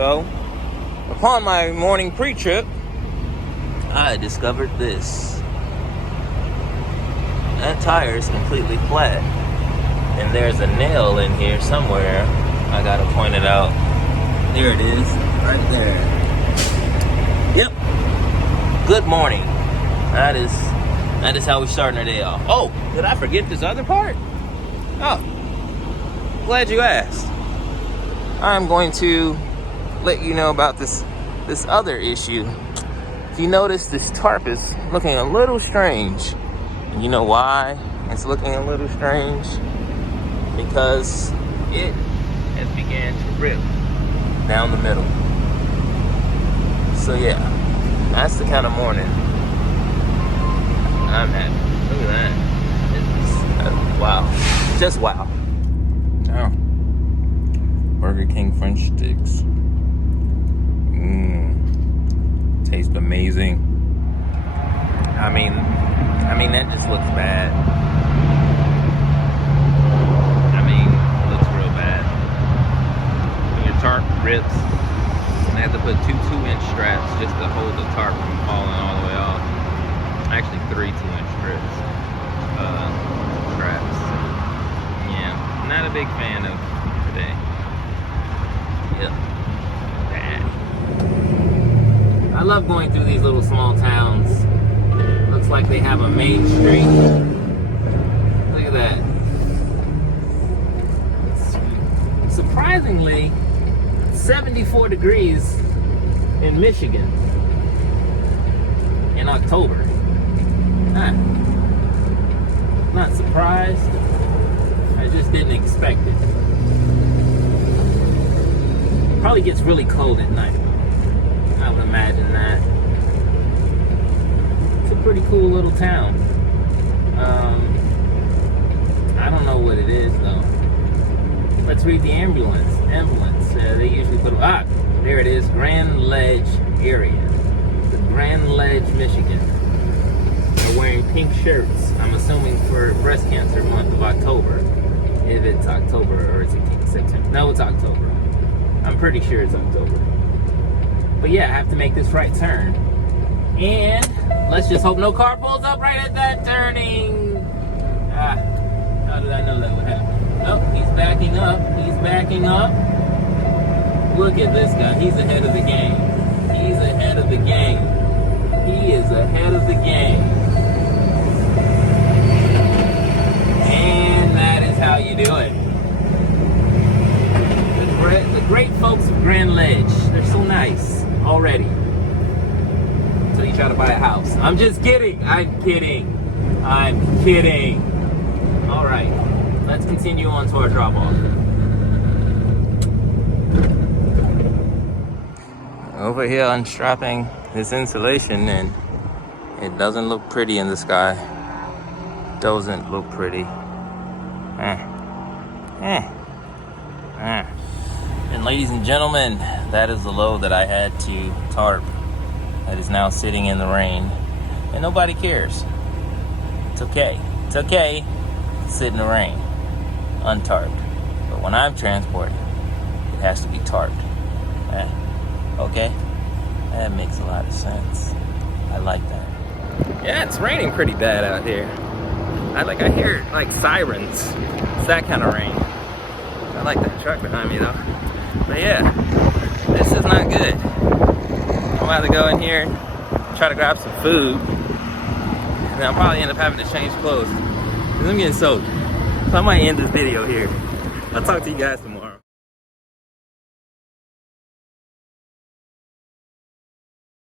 So, upon my morning pre-trip, I discovered this. That tire is completely flat. And there's a nail in here somewhere. I gotta point it out. There it is, right there. Yep. Good morning. That is how we're starting our day off. Oh, did I forget this other part? Oh, glad you asked. I'm going to let you know about this other issue. If you notice, this tarp is looking a little strange. And you know why it's looking a little strange? Because it has began to rip down the middle. So yeah, that's the kind of morning I'm having. Look at that. Wow. Just wow. Oh. Burger King French sticks. Taste amazing. I mean that just looks bad. Looks real bad. When your tarp rips, and I have to put two 2-inch straps just to hold the tarp from falling all the way off. Actually, 3 2-inch straps. Yeah, not a big fan of today. Yep. Bad. I love going through these little small towns. Looks like they have a main street. Look at that. Surprisingly, 74 degrees in Michigan in October. Not surprised. I just didn't expect it. Probably gets really cold at night. I would imagine that. It's a pretty cool little town. I don't know what it is though. Let's read the ambulance. They usually put, there it is, Grand Ledge area. The Grand Ledge, Michigan. They're wearing pink shirts. I'm assuming for breast cancer month of October. If it's October or is it September? No, it's October. I'm pretty sure it's October. But yeah, I have to make this right turn. And let's just hope no car pulls up right at that turning. How did I know that would happen? Oh, he's backing up. Look at this guy. He's ahead of the game. He is ahead of the game. And that is how you do it. The great folks of Grand Ledge. They're so nice already. Until you try to buy a house. I'm just kidding. I'm kidding. All right. Let's continue on to our drop-off. Over here unstrapping this insulation, and it doesn't look pretty in the sky. Doesn't look pretty. And ladies and gentlemen, that is the load that I had to tarp that is now sitting in the rain. And nobody cares. It's okay. It's okay to sit in the rain, untarped. But when I'm transporting, it has to be tarped. Okay? That makes a lot of sense. I like that. Yeah, it's raining pretty bad out here. I hear like sirens. It's that kind of rain. I like that truck behind me though. But yeah, this is not good. I'm about to go in here and try to grab some food. And I'll probably end up having to change clothes because I'm getting soaked. So I might end this video here. I'll talk to you guys tomorrow.